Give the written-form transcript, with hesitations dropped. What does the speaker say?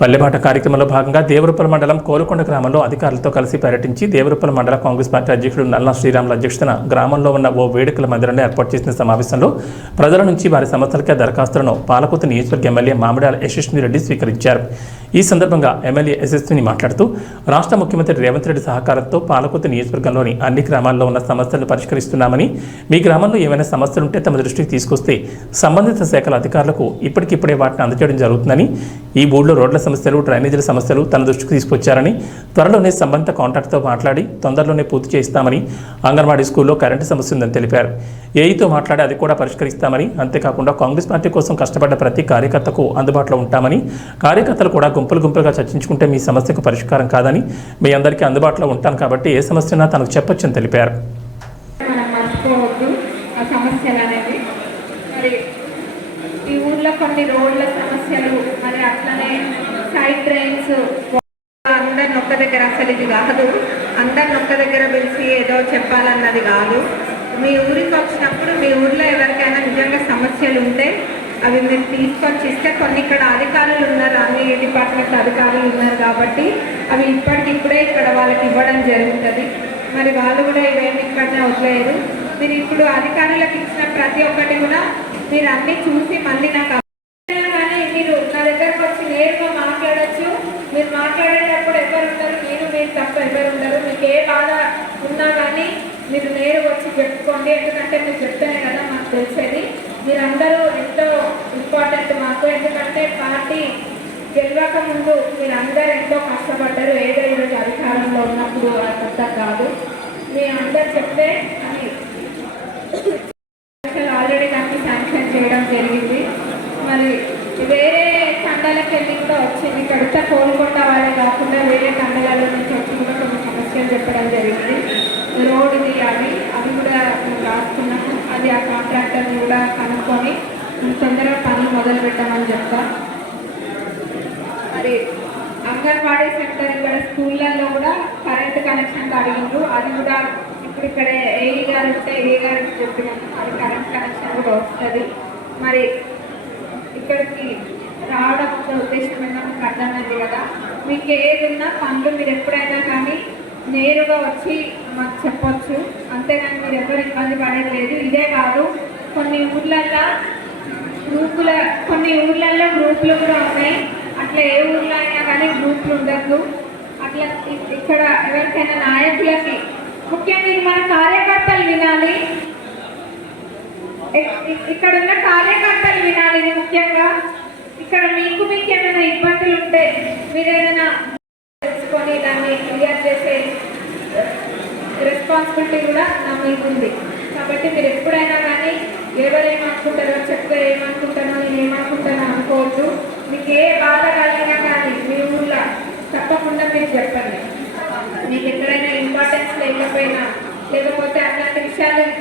పల్లెబాట కార్యక్రమంలో భాగంగా దేవరూపల మండలం కోలుకొండ గ్రామంలో అధికారులతో కలిసి పర్యటించి దేవరూపల మండల కాంగ్రెస్ పార్టీ అధ్యక్షుడు నల్ల శ్రీరాములు అధ్యక్షతన గ్రామంలో ఉన్న ఓ వేడుకల మందిరంలో ఏర్పాటు చేసిన సమావేశంలో ప్రజల నుంచి వారి సమస్యలకే దరఖాస్తులను పాలకుర్తి నియోజకవర్గ ఎమ్మెల్యే మామిడాల యశస్విని రెడ్డి స్వీకరించారు. ఈ సందర్భంగా ఎమ్మెల్యే యశస్విని మాట్లాడుతూ రాష్ట్ర ముఖ్యమంత్రి రేవంత్ రెడ్డి సహకారంతో పాలకుర్తి నియోజకవర్గంలోని అన్ని గ్రామాల్లో ఉన్న సమస్యలను పరిష్కరిస్తున్నామని, మీ గ్రామంలో ఏమైనా సమస్యలుంటే తమ దృష్టికి తీసుకొస్తే సంబంధిత శాఖల అధికారులకు ఇప్పటికిప్పుడే వాటిని అందజేయడం జరుగుతుందని, ఈ ఊళ్ళో రోడ్ల సమస్యలు, డ్రైనేజీల సమస్యలు తన దృష్టికి తీసుకొచ్చారని, త్వరలోనే సంబంధిత కాంట్రాక్ట్తో మాట్లాడి తొందరలోనే పూర్తి చేయిస్తామని, అంగన్వాడీ స్కూల్లో కరెంటు సమస్య ఉందని తెలిపారు. ఏఈతో మాట్లాడి అది కూడా పరిష్కరిస్తామని, అంతేకాకుండా కాంగ్రెస్ పార్టీ కోసం కష్టపడ్డ ప్రతి కార్యకర్తకు అందుబాటులో ఉంటామని, కార్యకర్తలు కూడా గుంపులుగా చర్చించుకుంటే మీ సమస్యకు పరిష్కారం కాదని, మీ అందరికీ అందుబాటులో ఉంటాను కాబట్టి ఏ సమస్యనా తనకు చెప్పొచ్చని తెలిపారు. ఈ ఊర్లో కొన్ని రోడ్ల సమస్యలు, మరి అట్లనే సైడ్ డ్రైన్స్, అందరిని ఒక్క దగ్గర, అసలు ఇది కాదు, అందరిని ఒక్క దగ్గర పిలిచి ఏదో చెప్పాలన్నది కాదు. మీ ఊరికి వచ్చినప్పుడు మీ ఊర్లో ఎవరికైనా నిజంగా సమస్యలు ఉంటే అవి మీరు తీసుకొచ్చి ఇస్తే, కొన్ని ఇక్కడ అధికారులు ఉన్నారు, అన్ని డిపార్ట్మెంట్ అధికారులు ఉన్నారు కాబట్టి అవి ఇప్పటికిప్పుడే ఇక్కడ వాళ్ళకి ఇవ్వడం జరుగుతుంది. మరి వాళ్ళు కూడా ఇవేమి ఇక్కడనే వదిలేరు. మీరు ఇప్పుడు అధికారులకు ఇచ్చిన ప్రతి ఒక్కటి కూడా మీరు అన్నీ చూసి మళ్ళీ నాకు కానీ మీరు నా దగ్గరకు వచ్చి నేరుగా మాట్లాడచ్చు. మీరు మాట్లాడేటప్పుడు ఎవరు ఉండరు, మీరు తప్ప ఎవరు ఉండరు. మీకు ఏ బాధ ఉన్నా కానీ మీరు నేరుగా వచ్చి చెప్పుకోండి. ఎందుకంటే మీరు చెప్తేనే కదా మాకు తెలిసేది. మీరందరూ ఎంతో ఇంపార్టెంట్ మాకు. ఎందుకంటే పార్టీ గెలవక ముందు మీరందరూ ఎంతో కష్టపడ్డారు. ఏదో ఈరోజు అధికారంలో ఉన్నప్పుడు కొత్త కాదు. మీ అందరు చెప్తే అని ఆల్రెడీ నాకు శాంక్షన్ చేయడం జరిగింది. మరి వేరే తండాలకు వెళ్ళి కూడా వచ్చింది. ఇక్కడ కోలుకొండ వాళ్ళే కాకుండా వేరే తండాల నుంచి వచ్చి కూడా కొన్ని సమస్యలు చెప్పడం జరిగింది. రోడ్డుది అవి కూడా మేము రాసుకున్నాము. అది ఆ కాంట్రాక్టర్ని కూడా కనుక్కొని తొందరగా పనులు మొదలు పెట్టామని చెప్తా. మరి అంగన్వాడీ సెంటర్ ఇక్కడ స్కూళ్ళల్లో కూడా కరెంటు కనెక్షన్ అడిగిండ్రు. అది కూడా ఇప్పుడు ఇక్కడ ఏఈ గారు ఉంటే ఏఈ గారికి చెప్పినాము, అది కరెంట్ కనెక్షన్ కూడా వస్తుంది. మరి ఇక్కడికి రావడం ఒక ఉద్దేశం నాకు అర్థమైంది కదా. మీకు ఏది ఉన్నా పనులు మీరు ఎప్పుడైనా కానీ నేరుగా వచ్చి మాకు చెప్పొచ్చు. అంతేగాని మీరు ఎవరు ఇబ్బంది పడేది లేదు. ఇదే కాదు, కొన్ని ఊర్లల్లో గ్రూపులు కూడా ఉన్నాయి. అట్లా ఏ ఊర్లో అయినా కానీ గ్రూపులు ఉండద్దు. అట్లా ఇక్కడ ఎవరికైనా నాయకులకి, ముఖ్యంగా మన కార్యకర్తలు వినాలి. ఇక్కడ ఉన్న కార్యకర్తలు వినాలి. ఇది ముఖ్యంగా ఇక్కడ మీకు ఏమైనా ఇబ్బందులు ఉంటే మీరు ఏదైనా తెలుసుకొని దాన్ని క్లియర్ చేసే రెస్పాన్సిబిలిటీ కూడా నా మీకు ఉంది. కాబట్టి మీరు ఎప్పుడైనా కానీ ఎవరేమనుకుంటారో, చెప్తే ఏమనుకుంటానో, నేను ఏమనుకుంటానో అనుకోవద్దు. మీకు ఏ బాధ కలిగినా కానీ మీ ఊళ్ళో తప్పకుండా మీరు చెప్పండి. మీకు ఎక్కడైనా ఇంపార్టెన్స్ లేకపోయినా, లేకపోతే అట్లాంటి విషయాలు